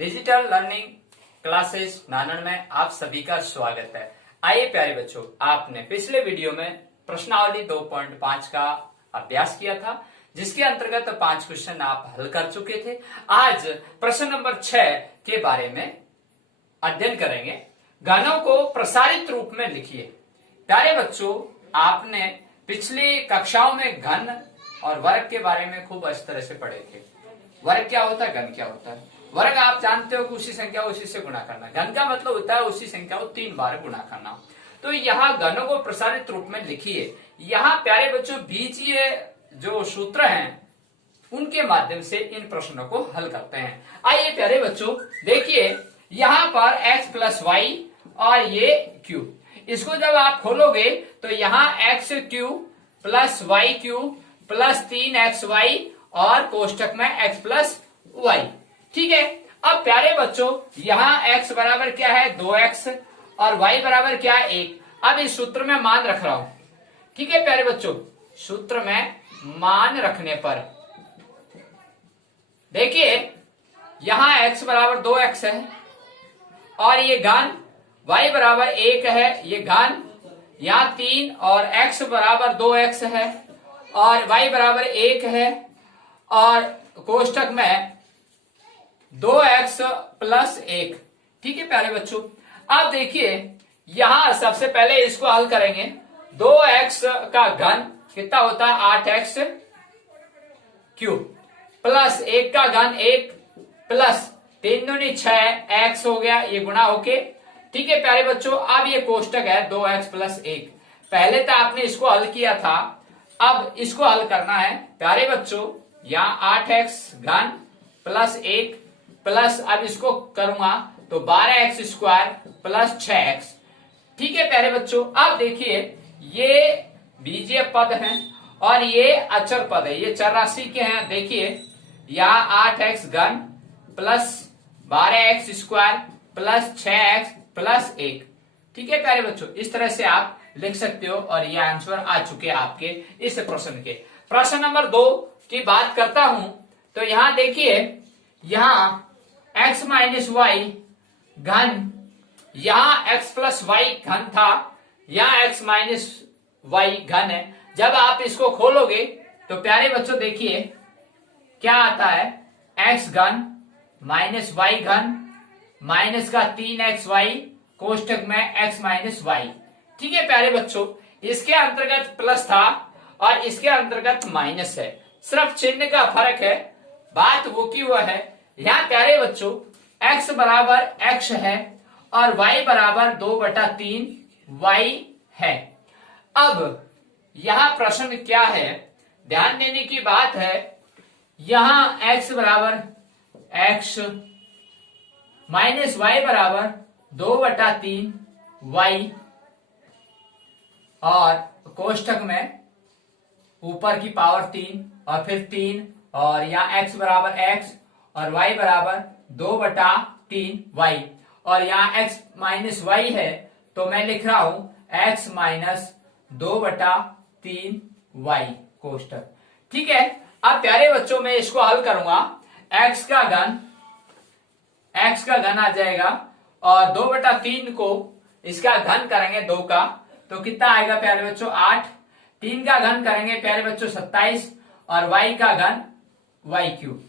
Digital learning classes नानन में आप सभी का स्वागत है। आइए प्यारे बच्चों, आपने पिछले वीडियो में प्रश्नावली 2.5 का अभ्यास किया था, जिसके अंतर्गत 5 क्वेश्चन आप हल कर चुके थे। आज प्रश्न नंबर 6 के बारे में अध्ययन करेंगे। गानों को प्रसारित रूप में लिखिए। प्यारे बच्चों, आपने पिछली कक्षाओं में घन और वर्ग के बारे में खूब अच्छी तरह से पढ़े थे। वर्ग क्या होता है, घन क्या होता है। वर्ग आप जानते हो कि उसी संख्या उसी से गुणा करना। घन का मतलब होता है उसी संख्या को 3 बार गुणा करना। तो यहाँ घनों को प्रसारित रूप में लिखिए। यहाँ प्यारे बच्चों बीजीय जो सूत्र हैं उनके माध्यम से इन प्रश्नों को हल करते हैं। आइए प्यारे बच्चों देखिए, यहाँ पर x प्लस वाई और ये q, इसको जब आप खोलोगे तो यहाँ x cube plus y cube plus 3xy और कोष्टक में x प्लस वाई। ठीक है। अब प्यारे बच्चों यहाँ x बराबर क्या है 2x और y बराबर क्या है 1। अब इस सूत्र में मान रख रहा हूं। ठीक है प्यारे बच्चों, सूत्र में मान रखने पर देखिए यहाँ x बराबर 2x है और ये घन, y बराबर 1 है, ये घन, यहाँ 3 और x बराबर 2x है और y बराबर 1 है और कोष्टक में 2x प्लस 1। ठीक है प्यारे बच्चों, अब देखिए यहां सबसे पहले इसको हल करेंगे। 2x का घन कितना होता है 8x क्यूब प्लस 1 का घन 1 प्लस 3 दूनी 6x हो गया, ये गुणा होके। ठीक है प्यारे बच्चों, अब ये कोष्टक है 2x प्लस 1। पहले तो आपने इसको हल किया था, अब इसको हल करना है। प्यारे बच्चों यहाँ 8x घन प्लस 1 प्लस, अब इसको करूंगा तो 12x स्क्वायर प्लस 6x। ठीक है प्यारे बच्चों, अब देखिए ये बीजीय पद हैं और ये अचर पद है, ये चर राशि के हैं। देखिए यहाँ 8x घन plus 12x square plus 6x plus 1। ठीक है प्यारे बच्चों, इस तरह से आप लिख सकते हो और ये आंसर आ चुके आपके इस प्रश्न के। प्रश्न नंबर 2 की बात करता हूं तो यहां देखिए, यहां x माइनस वाई घन, यहां x प्लस वाई घन था, यहां x माइनस वाई घन है। जब आप इसको खोलोगे तो प्यारे बच्चों देखिए क्या आता है, x घन माइनस वाई घन माइनस का 3xy कोष्टक में x माइनस वाई। ठीक है प्यारे बच्चों, इसके अंतर्गत प्लस था और इसके अंतर्गत माइनस है, सिर्फ चिन्ह का फर्क है। बात वो की वो है, यहाँ प्यारे बच्चों x बराबर x है और y बराबर 2/3 y है। अब यहाँ प्रश्न क्या है, ध्यान देने की बात है। यहाँ x बराबर x माइनस y बराबर 2/3 y और कोष्टक में ऊपर की पावर 3 और फिर 3 और यहाँ x बराबर x और y बराबर 2/3 y और यहाँ x माइनस y है तो मैं लिख रहा हूं x माइनस 2/3 y कोष्टक। ठीक है। अब प्यारे बच्चों मैं इसको हल करूंगा। x का घन आ जाएगा और 2/3 को इसका घन करेंगे 2 का तो कितना आएगा प्यारे बच्चों 8। 3 का घन करेंगे प्यारे बच्चों 27 और y का घन y क्यूब।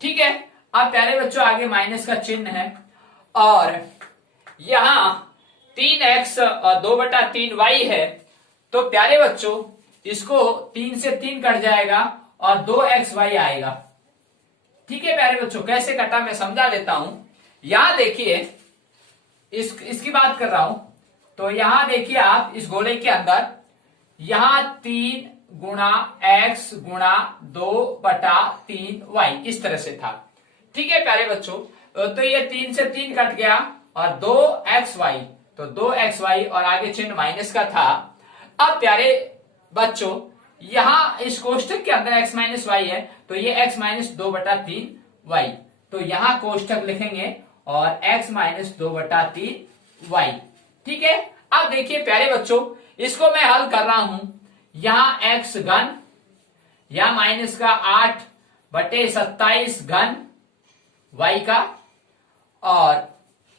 ठीक है। अब प्यारे बच्चों आगे माइनस का चिन्ह है और यहां 3x और 2/3 y है तो प्यारे बच्चों इसको 3 से 3 कट जाएगा और 2xy आएगा। ठीक है प्यारे बच्चों, कैसे कटा मैं समझा देता हूं। यहां देखिए इसकी बात कर रहा हूं तो यहां देखिए आप इस गोले के अंदर यहां 3 गुणा x गुणा 2/3 y इस तरह से था। ठीक है प्यारे बच्चों, तो ये 3 से 3 कट गया और 2xy, तो 2xy और आगे चिन्ह माइनस का था। अब प्यारे बच्चों यहां इस कोष्टक के अंदर x माइनस वाई है तो ये x माइनस 2/3 y, तो यहां कोष्टक लिखेंगे और x माइनस 2/3 y। ठीक है। अब देखिए प्यारे बच्चों इसको मैं हल कर रहा हूं। यहां x घन, यहां माइनस का 8/27 घन y का और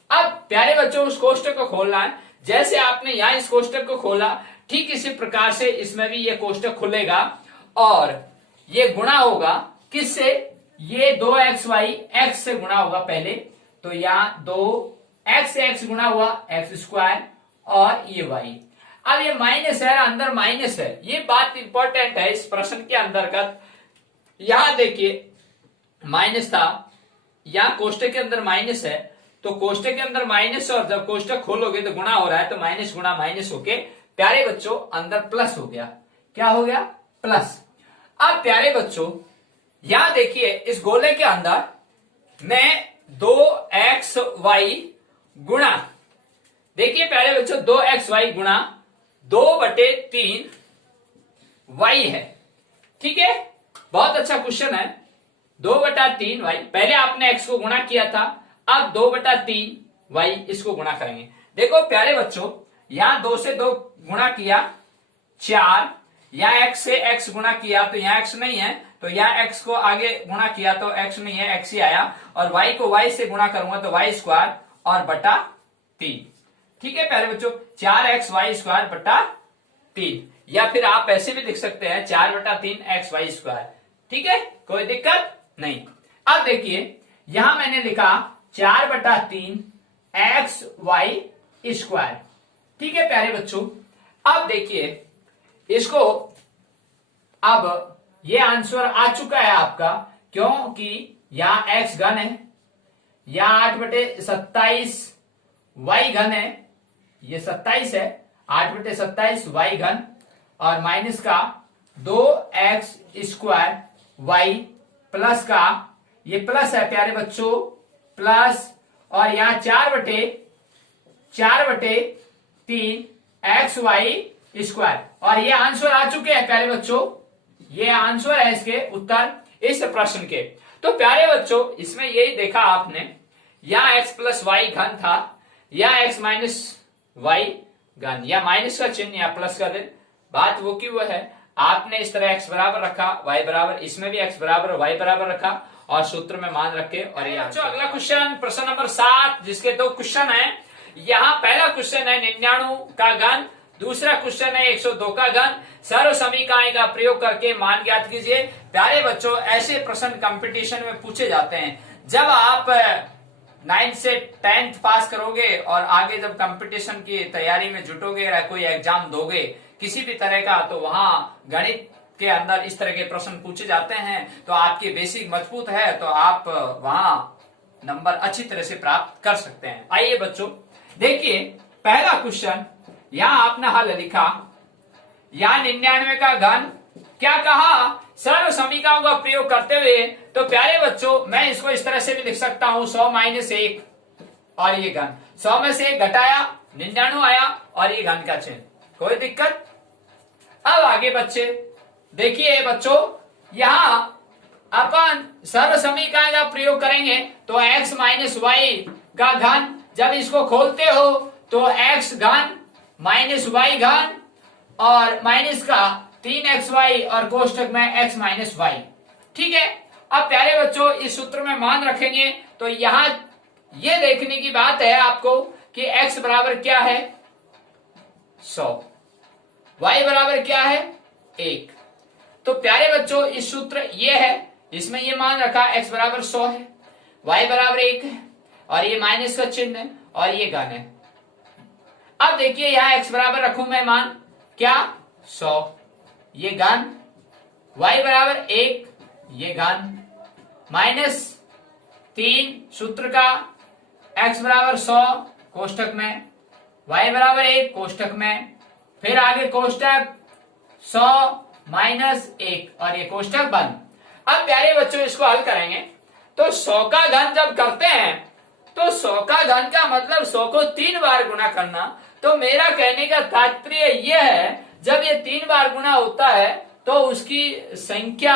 अब प्यारे बच्चों उस कोष्टक को खोलना है। जैसे आपने यहां इस कोष्टक को खोला, ठीक इसी प्रकार से इसमें भी ये कोष्टक खुलेगा और ये गुणा होगा किससे, ये 2xy x से गुणा होगा पहले, तो यहां 2x से x गुणा हुआ x स्क्वायर और ये y। अब ये माइनस है, अंदर माइनस है, ये बात इंपॉर्टेंट है इस प्रश्न के अंतर्गत। यहां देखिए माइनस था, यहां कोष्टक के अंदर माइनस है, तो कोष्टक के अंदर माइनस और जब कोष्टक खोलोगे तो गुणा हो रहा है, तो माइनस गुणा माइनस होके प्यारे बच्चों अंदर प्लस हो गया। क्या हो गया, प्लस। अब प्यारे बच्चों यहां देखिए इस गोले के अंदर मैं 2xy गुणा, देखिए प्यारे बच्चों 2xy गुणा 2/3 y है। ठीक है, बहुत अच्छा क्वेश्चन है। 2/3 y, पहले आपने x को गुणा किया था, अब 2/3 y इसको गुणा करेंगे। देखो प्यारे बच्चों यहां 2 से 2 गुणा किया 4, यहां x से x गुणा किया तो यहां x नहीं है, तो यहां x को आगे गुणा किया तो x नहीं है, x ही आया, और y को y से गुणा करूंगा तो y स्क्वायर और बटा 3। ठीक है प्यारे बच्चों, 4xy स्क्वायर बटा 3, या फिर आप ऐसे भी लिख सकते हैं 4/3 xy स्क्वायर। ठीक है, कोई दिक्कत नहीं। अब देखिए यहां मैंने लिखा 4/3 xy स्क्वायर। ठीक है प्यारे बच्चों, अब देखिए इसको, अब ये आंसर आ चुका है आपका, क्योंकि यहां x घन है, यहां 8/27 y घन है, ये 27 है, 8/27 y घन और माइनस का 2x स्क्वायर y प्लस का, ये प्लस है प्यारे बच्चों, प्लस और यहां 4/3 xy स्क्वायर, और ये आंसर आ चुके हैं प्यारे बच्चों, ये आंसर है इसके उत्तर इस प्रश्न के। तो प्यारे बच्चों इसमें यही देखा आपने, यहां x प्लस वाई घन था, या x माइनस वाई घन, या माइनस का चिन्ह या प्लस का चिन्ह, बात वो की वो है, आपने इस तरह x बराबर रखा, y बराबर, इसमें भी x बराबर y बराबर रखा और सूत्र में मान रखे, और ये अगला क्वेश्चन प्रश्न नंबर 7, जिसके 2 क्वेश्चन है। यहाँ पहला क्वेश्चन है 99 का घन, दूसरा क्वेश्चन है 102 का घन। सर्व समीकरण का प्रयोग करके मान ज्ञात कीजिए। प्यारे बच्चों ऐसे प्रश्न कंपटीशन में पूछे जाते हैं, जब आप 9th से 10th पास करोगे और आगे जब कंपटीशन की तैयारी में जुटोगे या कोई एग्जाम दोगे किसी भी तरह का, तो वहां गणित के अंदर इस तरह के प्रश्न पूछे जाते हैं, तो आपकी बेसिक मजबूत है तो आप वहां नंबर अच्छी तरह से प्राप्त कर सकते हैं। आइए बच्चों देखिए पहला क्वेश्चन, यहां आपने हल लिखा, यहां 99 का घन, क्या कहा, सर्व समीकरणों का प्रयोग करते हुए, तो प्यारे बच्चों मैं इसको इस तरह से भी लिख सकता हूं 100 - 1, और ये घन 100 में से 1 घटाया 99 आया, और ये घन का चिन्ह, कोई दिक्कत। अब आगे बच्चे देखिए बच्चों, यहां अपन सर्व समीकरण का प्रयोग करेंगे, तो x माइनस वाई का घन, जब इसको खोलते हो तो x घन माइनस वाई घन और माइनस का 3xy और कोष्टक में x माइनस वाई। ठीक है, अब प्यारे बच्चों इस सूत्र में मान रखेंगे, तो यहां ये देखने की बात है आपको कि x बराबर क्या है 100, y बराबर क्या है 1। तो प्यारे बच्चों इस सूत्र ये है, इसमें ये मान रखा x बराबर 100 है, y बराबर 1 है, और ये माइनस का चिन्ह है, और ये घन है। अब देखिए यहां x बराबर रखूं मैं मान क्या 100, ये घन, y बराबर 1, ये घन, माइनस 3 सूत्र का, x बराबर 100 कोष्टक में, y बराबर 1 कोष्टक में, फिर आगे कोष्टक 100 माइनस 1 और ये कोष्टक बंद। अब प्यारे बच्चों इसको हल करेंगे, तो 100 का घन जब करते हैं तो 100 का घन का मतलब 100 को 3 बार गुणा करना। तो मेरा कहने का तात्पर्य यह है, जब ये 3 बार गुणा होता है तो उसकी संख्या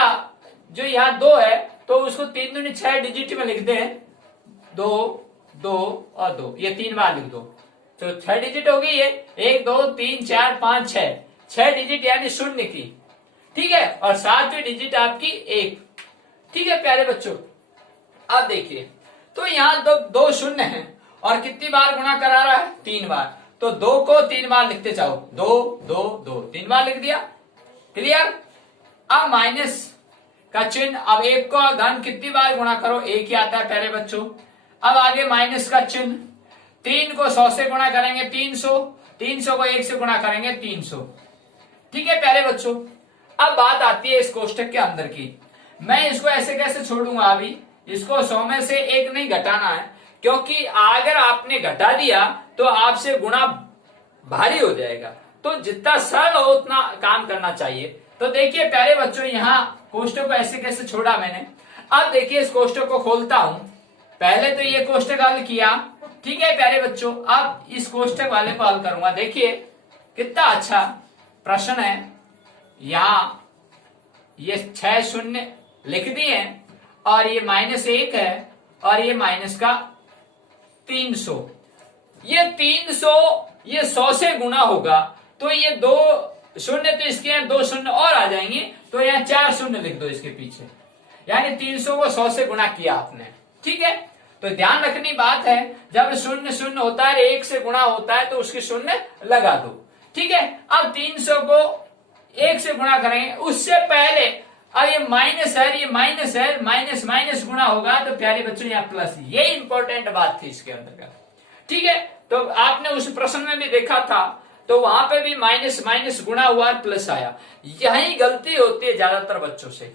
जो यहाँ 2 है, तो उसको 3 दूनी 6 डिजिट में लिख दें, 2 2 और 2, ये 3 बार लिख दो, तो 6 डिजिट होगी ये, 1 2 3 4 5 6 डिजिट यानी शून्य की। ठीक है, और 7वीं डिजिट आपकी 1। ठीक है प्यारे बच्चों, अब देखिए तो यहाँ दो शून्य है और कितनी बार गुणा करा रहा है, 3 बार। तो 2 को 3 बार लिखते जाओ, 2 2 2 3 बार लिख दिया, क्लियर। अब माइनस का चिन्ह, अब 1 को घन कितनी बार गुणा करो, 1 ही आता है प्यारे बच्चों। अब आगे माइनस का चिन्ह, 3 को 100 से गुणा करेंगे 300, 300 को 1 से गुणा करेंगे 300, ठीक है प्यारे बच्चों। अब बात आती है इस कोष्टक के अंदर की, मैं इसको ऐसे कैसे छोड़ूंगा, अभी इसको 100 में से 1 नहीं घटाना है, क्योंकि अगर आपने घटा दिया तो आपसे गुणा भारी हो जाएगा, तो जितना सरल हो उतना काम करना चाहिए। तो देखिए प्यारे बच्चों, यहाँ कोष्टक को ऐसे कैसे छोड़ा मैंने। अब देखिए इस कोष्टक को खोलता हूं, पहले तो ये कोष्टक हल किया, ठीक है प्यारे बच्चों। अब इस कोष्टक वाले को हल करूंगा, देखिए कितना अच्छा प्रश्न है। यहाँ ये 6 शून्य लिख दिए और ये -1 है और ये माइनस का 300, ये 300 ये 100 से गुणा होगा, तो ये 2 शून्य, तो इसके यहाँ 2 शून्य और आ जाएंगे, तो यहाँ 4 शून्य लिख दो इसके पीछे, यानी 300 को 100 से गुणा किया आपने, ठीक है। तो ध्यान रखनी बात है, जब शून्य शून्य होता है 1 से गुणा होता है तो उसके शून्य लगा दो, ठीक है। अब 300 को 1 से गुणा करेंगे, उससे पहले अब ये माइनस है, ये माइनस है, माइनस माइनस गुणा होगा तो प्यारे बच्चों यहाँ प्लस, ये इंपॉर्टेंट बात थी इसके अंदर का, ठीक है। तो आपने उस प्रश्न में भी देखा था, तो वहां पे भी माइनस माइनस गुणा हुआ प्लस आया, यही गलती होती है ज्यादातर बच्चों से।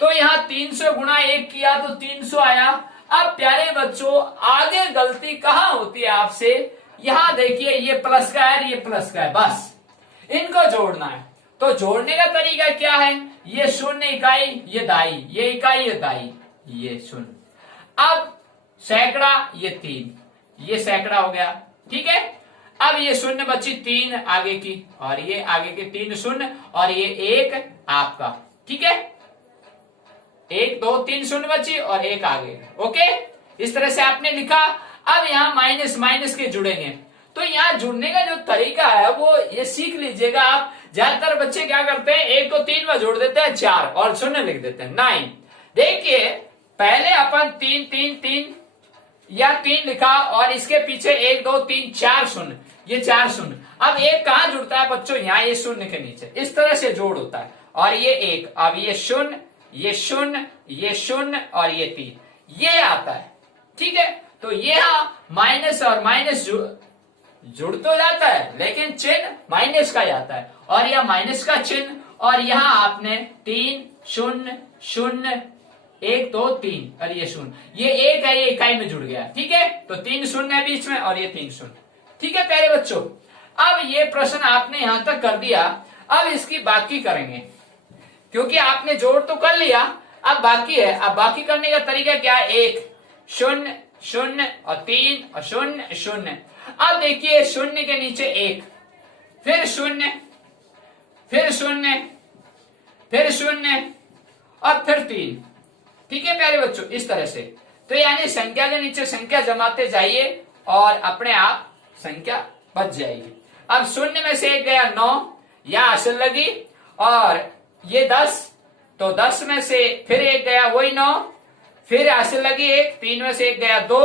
तो यहाँ 300 गुणा 1 किया तो 300 आया। अब प्यारे बच्चों आगे गलती कहाँ होती है आपसे, यहाँ देखिए ये प्लस का है, ये प्लस का है, बस इनको जोड़ना है। तो जोड़ने का तरीका क्या है, ये शून्य इकाई, ये दाई, ये इकाई, ये दाई, ये शून्य। अब सैकड़ा, ये 3, ये सैकड़ा हो गया, ठीक है। अब ये शून्य बची 3 आगे की, और ये आगे के 3 शून्य, और ये 1 आपका, ठीक है। 1 2 3 शून्य बची और 1 आगे, ओके। इस तरह से आपने लिखा। अब यहाँ माइनस माइनस के जुड़ेंगे, तो यहाँ जुड़ने का जो तरीका है वो ये सीख लीजिएगा आप। ज्यादातर बच्चे क्या करते हैं, 1 को 3 में जोड़ देते हैं 4 और शून्य लिख देते हैं 9। देखिए पहले अपन 3 3 3 या 3 लिखा और इसके पीछे 1 2 3 4 शून्य, ये 4 शून्य। अब 1 कहां जुड़ता है बच्चों, यहाँ ये शून्य के नीचे, इस तरह से जोड़ होता है, और ये 1, अब ये शून्य, ये शून्य, ये शून्य और ये 3, ये आता है, ठीक है। तो ये माइनस और माइनस जुड़ तो जाता है, लेकिन चिन्ह माइनस का ही आता है, और यह माइनस का चिन्ह, और यहाँ आपने 3 0 0 1 2 3 और ये शून्य, ये 1 है, ये इकाई में जुड़ गया, ठीक है। तो 3 शून्य है बीच में और ये 3 शून्य, ठीक है प्यारे बच्चों। अब ये प्रश्न आपने यहां तक कर दिया, अब इसकी बाकी करेंगे, क्योंकि आपने जोड़ तो कर लिया, अब बाकी है। अब बाकी करने का तरीका क्या है, 1 0 0 और 3 और 0 0। अब देखिए शून्य के नीचे 1, फिर 0, फिर 0, फिर 0 और फिर 3, ठीक है प्यारे बच्चों, इस तरह से। तो यानी संख्या के नीचे संख्या जमाते जाइए और अपने आप संख्या बच जाएगी। अब 0 में से 1 गया 9, या असल लगी, और ये 10, तो 10 में से फिर 1 गया वही 9, फिर हासिल लगी 1, 3 में से 1 गया 2,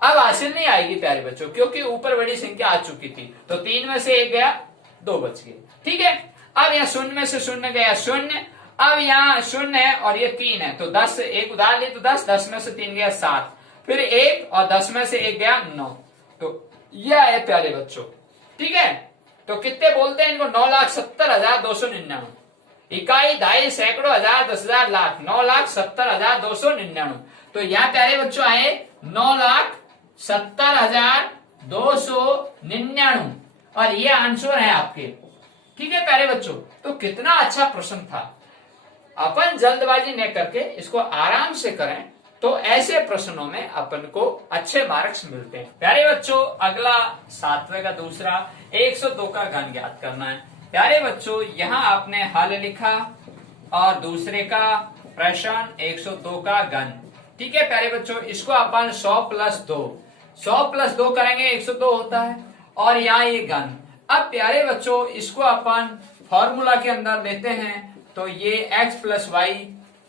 अब हासिल नहीं आएगी प्यारे बच्चों, क्योंकि ऊपर बड़ी संख्या आ चुकी थी, तो 3 में से 1 गया 2 बच गए, ठीक है। अब यहाँ 0 में से 0 गया 0, अब यहाँ 0 है और ये 3 है, तो 10 1 उधार ली तो 10, 10 में से 3 गया 7, फिर 1 और 10 में से 1 गया 9, तो यह है प्यारे बच्चों, ठीक है। तो कितने बोलते हैं इनको, 9,70,299, इकाई दाई सैकड़ों हजार 10,000 लाख, 9,70,299। तो यहाँ प्यारे बच्चों आए 9,70,299, और ये आंसर है आपके, ठीक है प्यारे बच्चों। तो कितना अच्छा प्रश्न था। अपन जल्दबाजी न करके इसको आराम से करें, तो ऐसे प्रश्नों में अपन को अच्छे मार्क्स मिलते हैं। प्यारे बच्चों अगला 7वें का दूसरा 102 का घन ज्ञात करना है। प्यारे बच्चों यहाँ आपने हल लिखा और दूसरे का प्रश्न 102 का घन, ठीक है प्यारे बच्चों। इसको अपन 100 + 2, 100 + 2 करेंगे 102 होता है, और यहाँ ये घन। अब प्यारे बच्चों इसको अपन फॉर्मूला के अंदर लेते हैं, तो ये x + y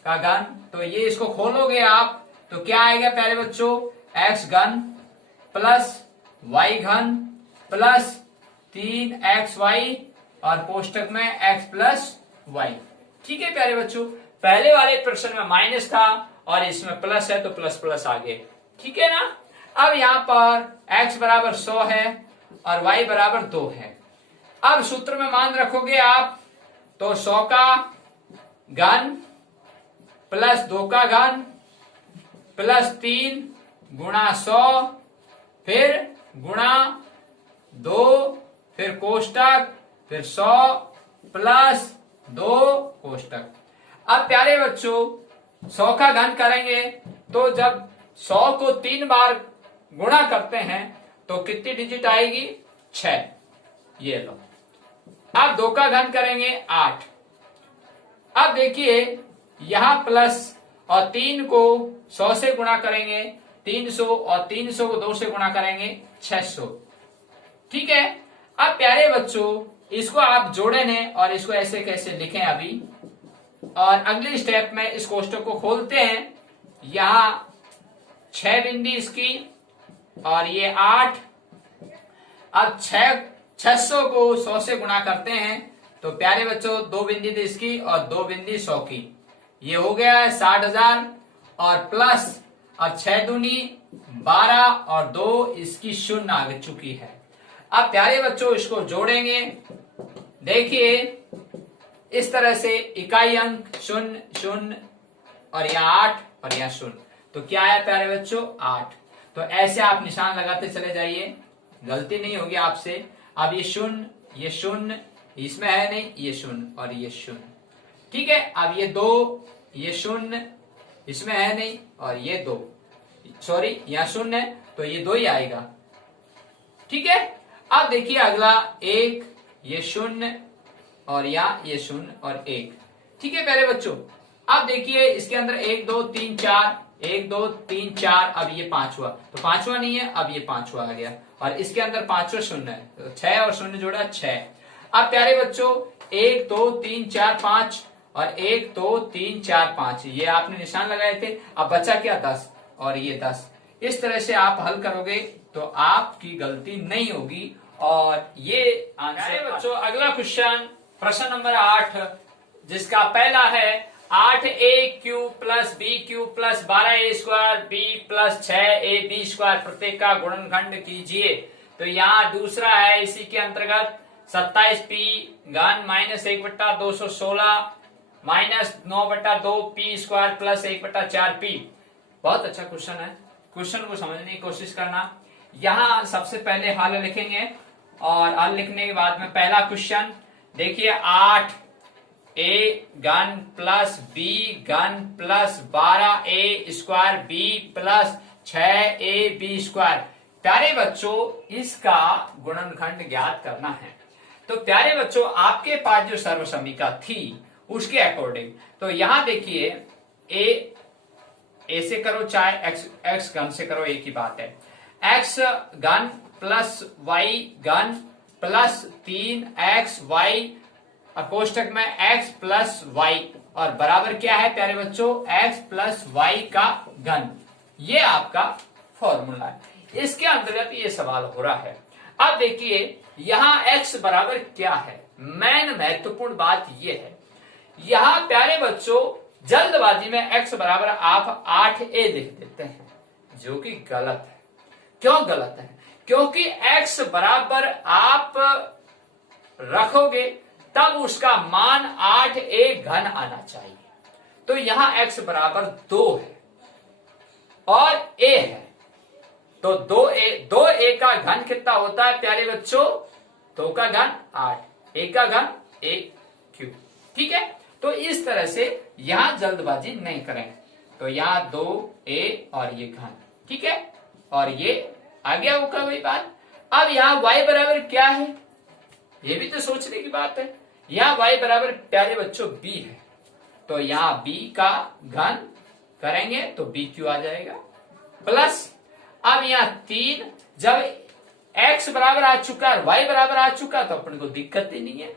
का घन, तो ये इसको खोलोगे आप तो क्या आएगा प्यारे बच्चों, x घन प्लस y घन प्लस 3xy और कोष्टक में x प्लस y। ठीक है प्यारे बच्चों, पहले वाले प्रश्न में माइनस था और इसमें प्लस है तो प्लस प्लस आगे। ठीक है ना। अब यहां पर x बराबर 100 है और y बराबर 2 है। अब सूत्र में मान रखोगे आप तो 100 का घन प्लस 2 का घन प्लस 3 गुणा 100 फिर गुणा 2 फिर कोष्टक फिर 100 प्लस 2 कोष्टक। अब प्यारे बच्चों 100 का घन करेंगे तो जब 100 को 3 बार गुणा करते हैं तो कितनी डिजिट आएगी, 6। ये लो। अब 2 का घन करेंगे 8। अब देखिए यहां प्लस और 3 को 100 से गुणा करेंगे 300 और 300 को 2 से गुणा करेंगे 600। ठीक है। अब प्यारे बच्चों इसको आप जोड़े ने और इसको ऐसे कैसे लिखें अभी, और अगले स्टेप में इस कोष्टक को खोलते हैं। यहां 6 बिंदी इसकी और ये 8। अब 600 को 100 से गुणा करते हैं तो प्यारे बच्चों 2 बिंदी थी इसकी और 2 बिंदी 100 की, ये हो गया है 60,000 और प्लस और 6 दूनी 12 और 2 इसकी शून्य आ चुकी है। अब प्यारे बच्चों इसको जोड़ेंगे, देखिए इस तरह से इकाई अंक 0 0 और यहाँ 8 और यहाँ 0, तो क्या है प्यारे बच्चों 8। तो ऐसे आप निशान लगाते चले जाइए, गलती नहीं होगी आपसे। अब ये 0 ये 0 इसमें है नहीं, ये 0 और ये 0। ठीक है। अब ये 2 ये 0 इसमें है नहीं और ये 2, सॉरी यहाँ 0 है तो ये 2 ही आएगा। ठीक है। अब देखिए अगला 1 ये 0 और यहाँ ये 0 और 1। ठीक है प्यारे बच्चों। अब देखिए इसके अंदर 1 2 3 4 1 2 3 4, अब ये 5वां, तो 5वां नहीं है, अब ये 5वां आ गया और इसके अंदर 5वां 0 है, तो 6 और 0 जोड़ा 6। अब प्यारे बच्चों 1 2 3 4 5 और 1 2 3 4 5 ये आपने निशान लगाए थे। अब बचा क्या 10 और ये 10। इस तरह से आप हल करोगे तो आपकी गलती नहीं होगी और ये आंसर। बच्चों अगला क्वेश्चन प्रश्न नंबर 8 जिसका पहला है 8a cube plus b cube plus 12a square b plus 6ab square प्रत्येक का गुणनखंड कीजिए। तो यहाँ दूसरा है इसी के अंतर्गत 27p घन minus 1/216 minus 9/2p square plus 1/4p। बहुत अच्छा क्वेश्चन है, क्वेश्चन को समझने की कोशिश करना। यहाँ सबसे पहले हल लिखेंगे और हल लिखने के बाद में पहला क्वेश्चन देखिए 8a घन प्लस b घन plus 12a square b plus 6ab square. प्यारे बच्चों इसका गुणनखंड ज्ञात करना है। तो प्यारे बच्चों आपके पास जो सर्वसमीका थी उसके अकॉर्डिंग, तो यहां देखिए ए से करो चाहे x घन से करो, एक ही बात है। x घन प्लस y घन प्लस 3xy कोष्टक में x प्लस y और बराबर क्या है प्यारे बच्चों x प्लस y का घन। ये आपका फॉर्मूला है, इसके अंतर्गत ये सवाल हो रहा है। अब देखिए यहां x बराबर क्या है, मेन महत्वपूर्ण बात ये है। यहां प्यारे बच्चों जल्दबाजी में x बराबर आप 8a लिख देते हैं, जो कि गलत है। क्यों गलत है? क्योंकि x बराबर आप रखोगे तब उसका मान 8a घन आना चाहिए। तो यहां x बराबर 2 है और a है, तो 2a का घन कितना होता है प्यारे बच्चों, 2 का घन 8, a का घन 1 क्यूब। ठीक है। तो इस तरह से यहां जल्दबाजी नहीं करें, तो यहां 2a और ये घन। ठीक है, और ये आ गया होगा वही बात। अब यहां y बराबर क्या है, ये भी तो सोचने की बात है। यहां y बराबर प्यारे बच्चों b है, तो यहां b का घन करेंगे तो b क्यू आ जाएगा प्लस। अब यहां 3, जब x बराबर आ चुका है y बराबर आ चुका तो अपन को दिक्कत ही नहीं है।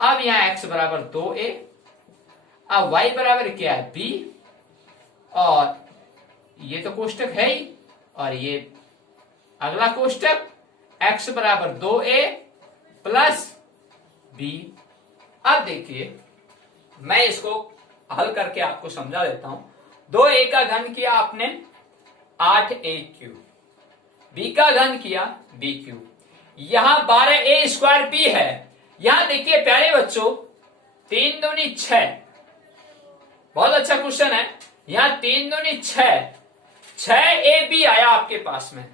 अब यहां x बराबर 2a, अब y बराबर क्या है b और ये तो कोष्टक है ही, और ये अगला कोष्टक x बराबर 2a प्लस b। अब देखिए मैं इसको हल करके आपको समझा देता हूं। 2a का घन किया आपने 8a³, b का घन किया b³, यहां 12a²b है। यहां देखिए प्यारे बच्चों 3 दूनी 6, बहुत अच्छा क्वेश्चन है। यहां 3 दूनी 6, 6ab आया आपके पास में।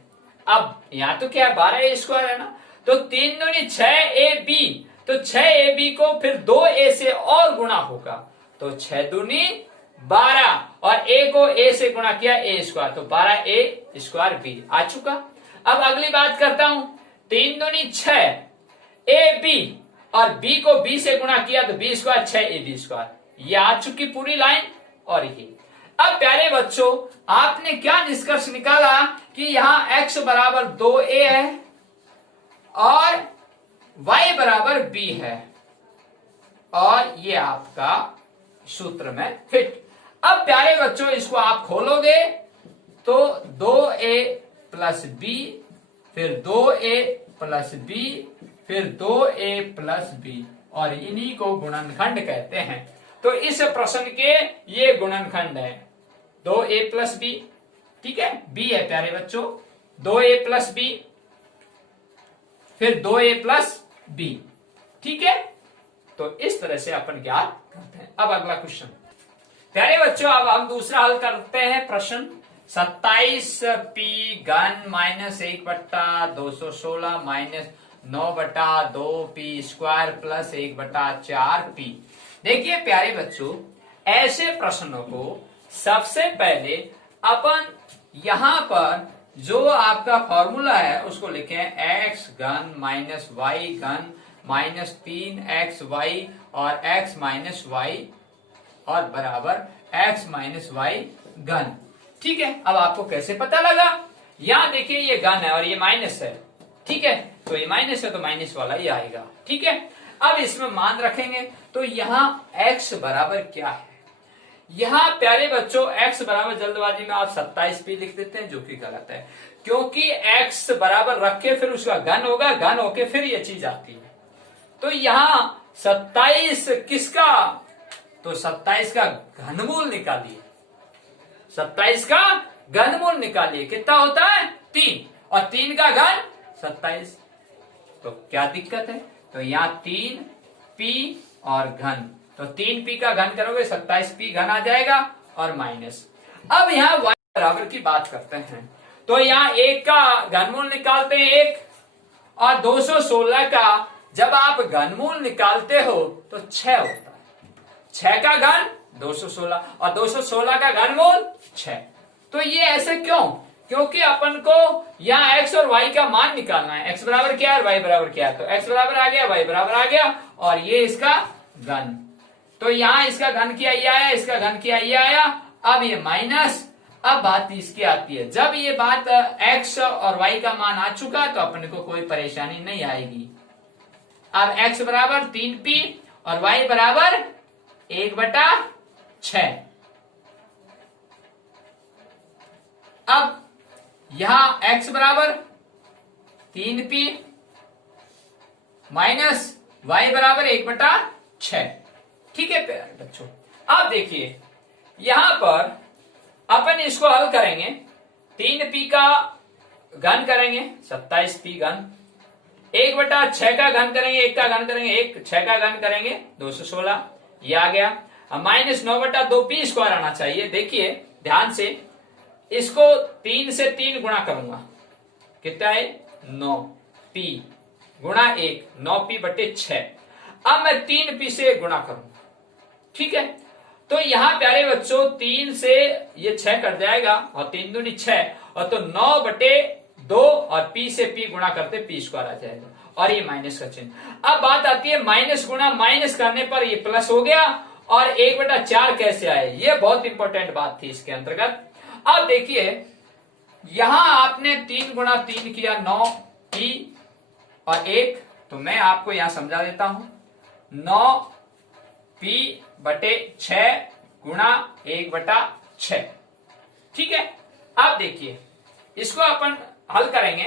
अब यहां तो क्या है 12a² है ना, तो 3 दूनी 6ab, तो 6ab को फिर 2a से और गुणा होगा, तो 6 दूनी 12 और a को a से गुणा किया a², तो 12a²b आ चुका। अब अगली बात करता हूं, 3 दूनी 6ab और b को b से गुणा किया तो b² 6ab², ये आ चुकी पूरी लाइन। और ये अब प्यारे बच्चों आपने क्या निष्कर्ष निकाला कि यहां x बराबर 2a है और y बराबर b है, और ये आपका सूत्र में फिट। अब प्यारे बच्चों इसको आप खोलोगे तो 2a प्लस b, फिर 2a प्लस b, फिर 2a प्लस b, और इन्हीं को गुणनखंड कहते हैं। तो इस प्रश्न के ये गुणनखंड है 2a प्लस b, ठीक है, b है प्यारे बच्चों 2a प्लस b, फिर 2a प्लस b, ठीक है। तो इस तरह से अपन ज्ञात करते हैं। अब अगला क्वेश्चन प्यारे बच्चों, अब हम दूसरा हल करते हैं प्रश्न 27p घन minus 1/216 minus 9/2p² plus 1/4p। देखिए प्यारे बच्चों ऐसे प्रश्नों को सबसे पहले अपन यहां पर जो आपका फॉर्मूला है उसको लिखे x घन माइनस y घन माइनस 3xy और x माइनस y और बराबर x माइनस y घन, ठीक है। अब आपको कैसे पता लगा, यहां देखिए ये घन है और ये माइनस है, ठीक है, तो ये माइनस है तो माइनस वाला ही आएगा, ठीक है। अब इसमें मान रखेंगे तो यहां x बराबर क्या है, यहां प्यारे बच्चों x बराबर जल्दबाजी में आप 27p लिख देते हैं, जो कि गलत है, क्योंकि x बराबर रख के फिर उसका घन होगा, घन होके फिर ये चीज आती है। तो यहां 27 किसका, तो 27 का घनमूल निकालिए, 27 का घनमूल निकालिए, कितना होता है 3, और 3 का घन 27, तो क्या दिक्कत है, तो यहां 3p और घन, तो 3p का घन करोगे 27p घन आ जाएगा और माइनस। अब यहां y बराबर की बात करते हैं, तो यहां 1 का घनमूल निकालते हैं 1, और 216 का जब आप घनमूल निकालते हो तो 6 होता है, 6 का घन 216 और 216 का घनमूल 6। तो ये ऐसे क्यों, क्योंकि अपन को यहाँ x और y का मान निकालना है, x बराबर क्या है y बराबर क्या है, तो x बराबर आ गया y बराबर आ गया, और ये इसका घन, तो यहाँ इसका घन किया ये आया, इसका घन किया ये आया, अब ये माइनस। अब बात इसकी आती है, जब ये बात x और y का मान आ चुका तो अपने को कोई परेशानी नहीं आएगी। अब x बराबर 3p और y बराबर 1/6। अब यहां x बराबर 3p माइनस y बराबर 1/6, ठीक है प्यारे बच्चों। अब देखिए यहां पर अपन इसको हल करेंगे, 3p का घन करेंगे 27p घन, 1/6 का घन करेंगे, 1 का घन करेंगे 1, 6 का घन करेंगे 216, ये आ गया। अब माइनस 9/2p² आना चाहिए। देखिए ध्यान से, इसको 3 से 3 गुणा करूंगा, कितना है 9p गुणा 1, 9p/6। अब मैं 3p से गुणा करूंगा, ठीक है। तो यहां प्यारे बच्चों 3 से ये 6 कट जाएगा और 3 दूनी 6, और तो 9/2 और p से p गुणा करते p² आ जाएगा, और ये माइनस का चिन्ह। अब बात आती है माइनस गुणा माइनस करने पर ये प्लस हो गया, और 1/4 कैसे आए, ये बहुत इंपॉर्टेंट बात थी इसके अंतर्गत। अब देखिए यहां आपने 3 गुणा 3 किया 9p और 1, तो मैं आपको यहां समझा देता हूं, 9p/6 गुणा 1/6, ठीक है। अब देखिए इसको अपन हल करेंगे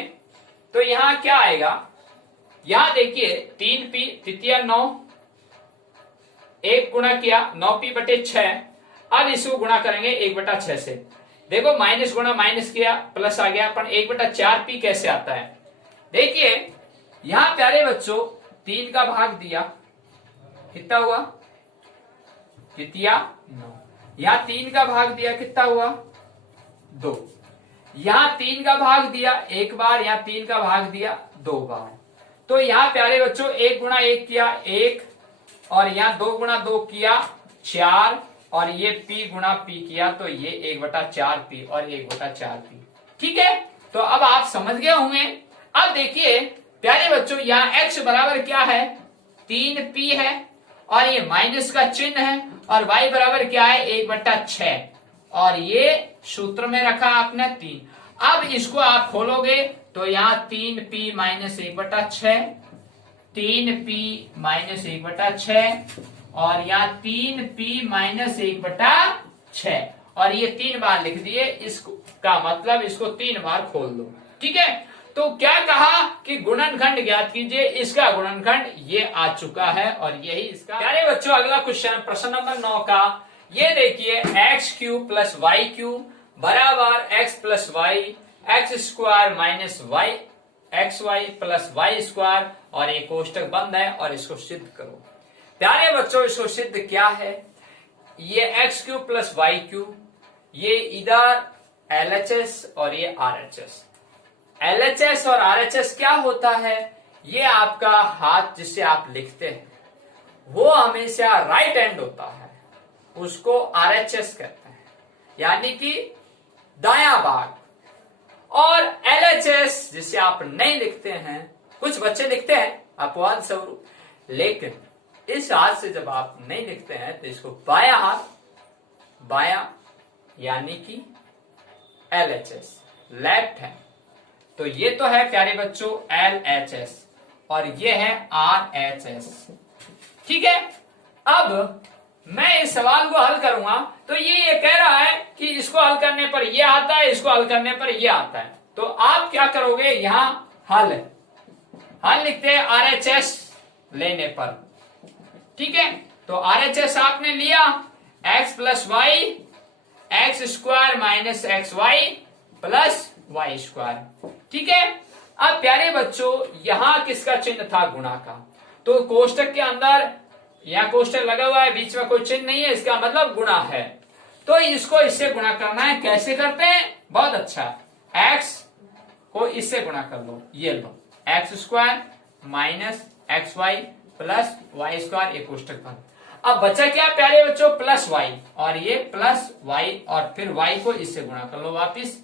तो यहां क्या आएगा, यहां देखिए 3p तृतीया 9, 1 गुणा किया 9p बटे 6। अब इसको गुणा करेंगे 1/6 से। देखो माइनस गुणा माइनस किया प्लस आ गया, पर 1/4p कैसे आता है। देखिए यहां प्यारे बच्चों 3 का भाग दिया, कितना हुआ तृतीया 9। यहां 3 का भाग दिया, कितना हुआ 2। यहां 3 का भाग दिया 1 बार, यहां 3 का भाग दिया 2 बार। तो यहां प्यारे बच्चों 1 गुणा 1 किया 1, और यहां 2 गुणा 2 किया 4, और ये p गुणा p किया तो ये 1/4p और 1/4p। ठीक है, तो अब आप समझ गए होंगे। अब देखिए प्यारे बच्चों यहाँ x बराबर क्या है 3p है, और ये माइनस का चिन्ह है, और y बराबर क्या है 1/6, और ये सूत्र में रखा आपने 3। अब इसको आप खोलोगे तो यहाँ 3p माइनस 1/6, 3p माइनस 1/6, और यहाँ 3p माइनस 1/6, और ये 3 बार लिख दिए। इसका मतलब इसको 3 बार खोल दो। ठीक है, तो क्या कहा कि गुणनखंड ज्ञात कीजिए, इसका गुणनखंड ये आ चुका है, और यही इसका। प्यारे बच्चों अगला क्वेश्चन प्रश्न नंबर 9 का, ये देखिए x³ प्लस y³ बराबर x plus y x square minus y x Y plus Y square, और एक कोष्टक बंद है, और इसको सिद्ध करो। प्यारे बच्चों इसको सिद्ध क्या है, ये x³ प्लस y³, ये इधर LHS और ये RHS। LHS और RHS क्या होता है, ये आपका हाथ जिसे आप लिखते हैं वो हमेशा राइट हैंड होता है, उसको RHS कहते हैं, यानी कि दायां भाग। और LHS जिसे आप नहीं लिखते हैं, कुछ बच्चे लिखते हैं अपवाद स्वरूप, लेकिन इस हाथ से जब आप नहीं लिखते हैं तो इसको बायां हाथ, बायां यानी कि LHS लेफ्ट है। तो ये तो है प्यारे बच्चों LHS, और ये है RHS। ठीक है, अब मैं इस सवाल को हल करूंगा तो ये कह रहा है कि इसको हल करने पर ये आता है, इसको हल करने पर ये आता है। तो आप क्या करोगे, यहां हल लिखते हैं RHS लेने पर। ठीक है, तो RHS आपने लिया x plus y x square minus x Y plus Y square. ठीक है, अब प्यारे बच्चों यहां किसका चिन्ह था, गुणा का। तो कोष्टक के अंदर यहाँ कोष्टक लगा हुआ है, बीच में कोई चिन्ह नहीं है, इसका मतलब गुणा है। तो इसको इससे गुणा करना है। कैसे करते हैं, बहुत अच्छा, x को इससे गुणा कर लो, ये लो X square minus x Y plus Y square, ये कोष्टक बंद। अब बचा क्या प्यारे बच्चों, प्लस वाई, और ये प्लस वाई, और फिर वाई को इससे गुणा कर लो वापिस,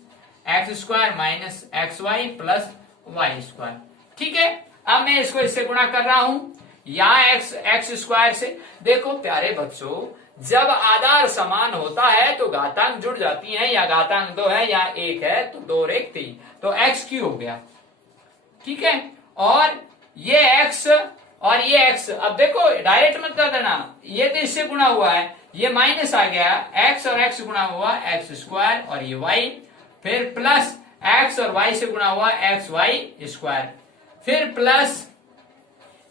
x square minus x Y plus Y square. ठीक है, अब मैं इसको इससे गुणा कर रहा हूं, यहाँ एक्स स्क्वायर से। देखो प्यारे बच्चों जब आधार समान होता है तो घातांक जुड़ जाती हैं, या घातांक 2 है या 1 है तो 2 और 1 3, तो x³ हो गया। ठीक है, और ये x और ये x, अब देखो डायरेक्ट मत कर देना, ये तो इससे गुणा हुआ है, ये माइनस आ गया, x और x गुणा हुआ एक्स स्क्वायर, और ये y, फिर प्लस x और y से गुणा हुआ एक्स वाई स्क्वायर, फिर प्लस,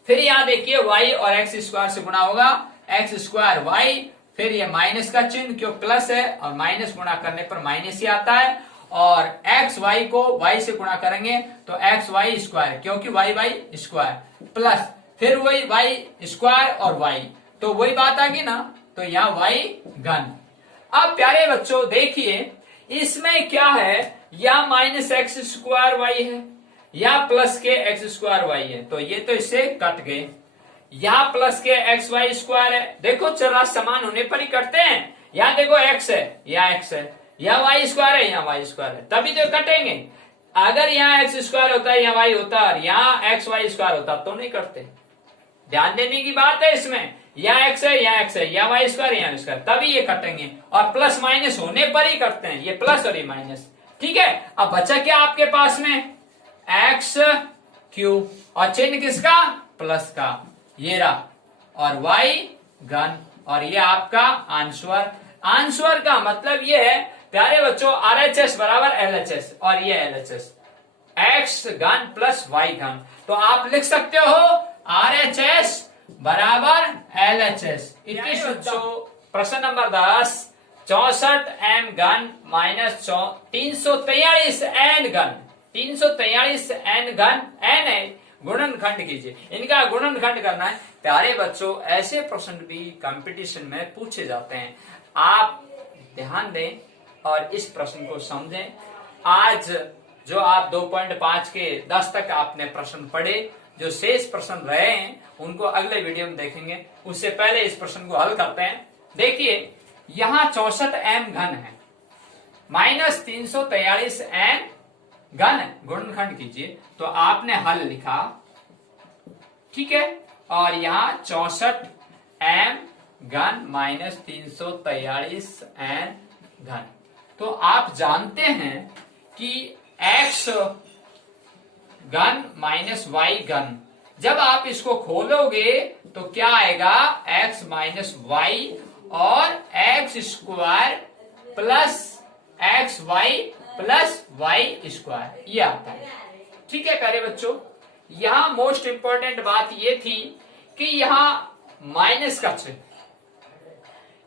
फिर यहां देखिए y और एक्स स्क्वायर से गुणा होगा एक्स स्क्वायर y, फिर ये माइनस का चिन्ह क्यों प्लस है, और माइनस गुणा करने पर माइनस ही आता है, और एक्स वाई को y से गुणा करेंगे तो एक्स वाई स्क्वायर, क्योंकि y वाई स्क्वायर, प्लस फिर वही y स्क्वायर और y, तो वही बात आ गई ना, तो यहाँ y घन। अब प्यारे बच्चों देखिए इसमें क्या है, या माइनस एक्स स्क्वायर वाई है, या प्लस के एक्स स्क्वायर वाई है, तो ये तो इससे कट गए। यहाँ प्लस के एक्स वाई स्क्वायर है, देखो चर समान होने पर ही करते हैं, यहाँ देखो x है, यहाँ x है, यहाँ वाई स्क्वायर है, यहाँ वाई स्क्वायर है, तभी तो कटेंगे। अगर यहाँ एक्स स्क्वायर होता है, यहाँ वाई होता है, और यहाँ एक्स वाई स्क्वायर होता तो नहीं करते। ध्यान देने की बात है इसमें, यहाँ x है, यहाँ x है, यहाँ वाई स्क्वायर, यहाँ स्क्वायर, तभी ये कटेंगे, और प्लस माइनस होने पर ही करते हैं, ये प्लस और ये माइनस। ठीक है, अब बचा क्या आपके पास में, x³ और चिन्ह किसका, प्लस का, ये रहा, और y घन, और ये आपका आंसर। आंसर का मतलब ये है प्यारे बच्चों RHS बराबर LHS और ये LHS, x घन प्लस y घन। तो आप लिख सकते हो RHS बराबर LHS। 21 बच्चों प्रश्न नंबर 10, 64 m घन माइनस 343 n घन, 343 n घन, n है गुणनखंड कीजिए, इनका गुणनखंड करना है। प्यारे बच्चों ऐसे प्रश्न भी कंपटीशन में पूछे जाते हैं, आप ध्यान दें और इस प्रश्न को समझें। आज जो आप 2.5 के 10 तक आपने प्रश्न पढ़े, जो शेष प्रश्न रहे हैं उनको अगले वीडियो में देखेंगे। उससे पहले इस प्रश्न को हल करते हैं। देखिए यहां 64 m घन है माइनस 343 n घन, गुणनखंड कीजिए। तो आपने हल लिखा, ठीक है, और यहां 64 m घन माइनस 343 n घन। तो आप जानते हैं कि x घन माइनस y घन, जब आप इसको खोलोगे तो क्या आएगा, x माइनस वाई और x square plus x Y plus Y square, ये आता है। ठीक है प्यारे बच्चों, यहां मोस्ट इंपॉर्टेंट बात ये थी कि यहां माइनस का चिन्ह,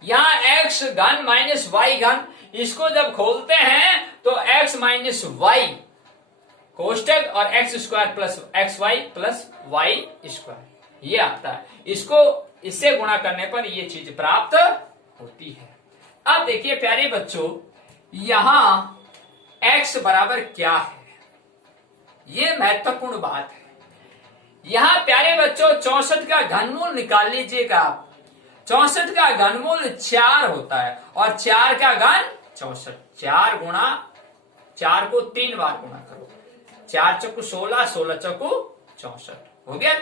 यहां x घन माइनस वाई घन, इसको जब खोलते हैं तो x माइनस वाई कोष्टक और x square plus x Y plus Y square, ये आता है। इसको इससे गुणा करने पर ये चीज प्राप्त होती है। अब देखिए प्यारे बच्चों, यहां x बराबर क्या है, ये महत्वपूर्ण बात है। यहां प्यारे बच्चों 64 का घनमूल निकाल लीजिएगा आप। 64 का घनमूल 4 होता है और 4 का घन 64, 4 गुणा 4 को 3 बार गुणा करो, 4 चौकू 16, 16 चौकू 64 हो गया,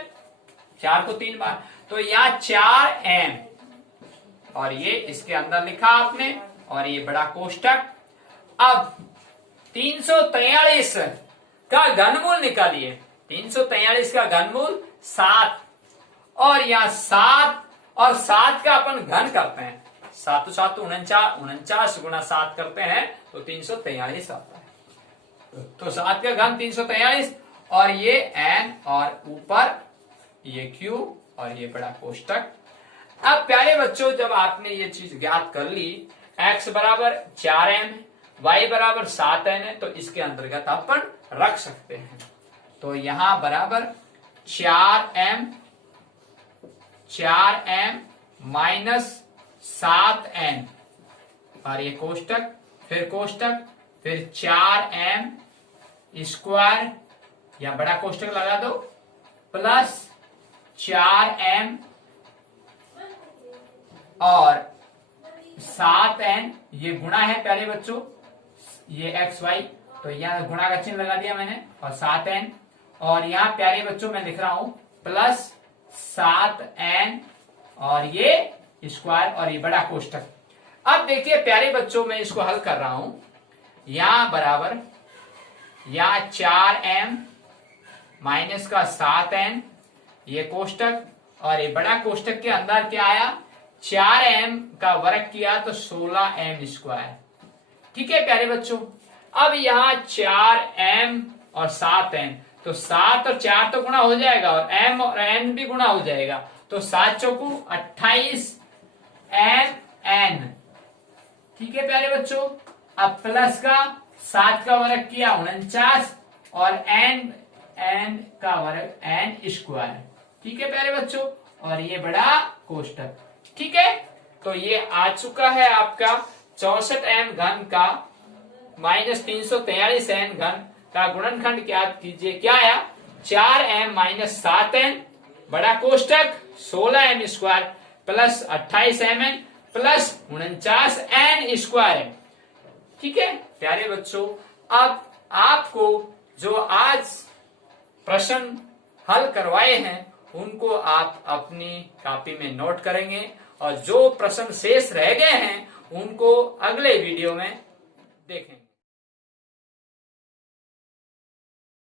4 को 3 बार। तो यहाँ 4m और ये इसके अंदर लिखा आपने और ये बड़ा कोष्टक। अब 343 का घनमूल निकालिए, 343 का घनमूल 7 और यहाँ 7 और 7 का अपन घन करते हैं, 7 7 49 गुणा 7 करते हैं तो 343 आता है। तो 7 का घन 343 और ये n और ऊपर ये q और ये बड़ा कोष्टक। अब प्यारे बच्चों जब आपने ये चीज ज्ञात कर ली, x बराबर 4m, y बराबर 7n है, तो इसके अंतर्गत अपन रख सकते हैं। तो यहां बराबर 4m माइनस 7n और ये कोष्टक, फिर कोष्टक, फिर 4m स्क्वायर या बड़ा कोष्टक लगा दो प्लस 4m और 7n, ये गुणा है प्यारे बच्चों, ये एक्स वाई, तो यहाँ गुणा का चिन्ह लगा दिया मैंने, और 7n और यहाँ प्यारे बच्चों मैं लिख रहा हूं प्लस 7n और ये स्क्वायर और ये बड़ा कोष्टक। अब देखिए प्यारे बच्चों मैं इसको हल कर रहा हूं, यहां बराबर यहाँ 4m माइनस का 7n, ये कोष्टक और ये बड़ा कोष्टक के अंदर क्या आया, 4m का वर्ग किया तो 16m स्क्वायर। ठीक है प्यारे बच्चों, अब यहाँ 4m और 7n, तो 7 और 4 तो गुणा हो जाएगा और m और n भी गुणा हो जाएगा, तो 7 चौकू 28 n। ठीक है प्यारे बच्चों, अब प्लस का 7 का वर्ग किया 49 और n का वर्ग n स्क्वायर। ठीक है प्यारे बच्चों, और ये बड़ा कोष्टक। ठीक है, तो ये आ चुका है आपका 64m घन का माइनस 343n घन का गुणनखंड क्या कीजिए, क्या आया, 4m माइनस 7n बड़ा कोष्टक 16m square plus 28mn plus 49n square. ठीक है प्यारे बच्चों, अब आपको जो आज प्रश्न हल करवाए हैं उनको आप अपनी कॉपी में नोट करेंगे और जो प्रश्न शेष रह गए हैं उनको अगले वीडियो में देखेंगे।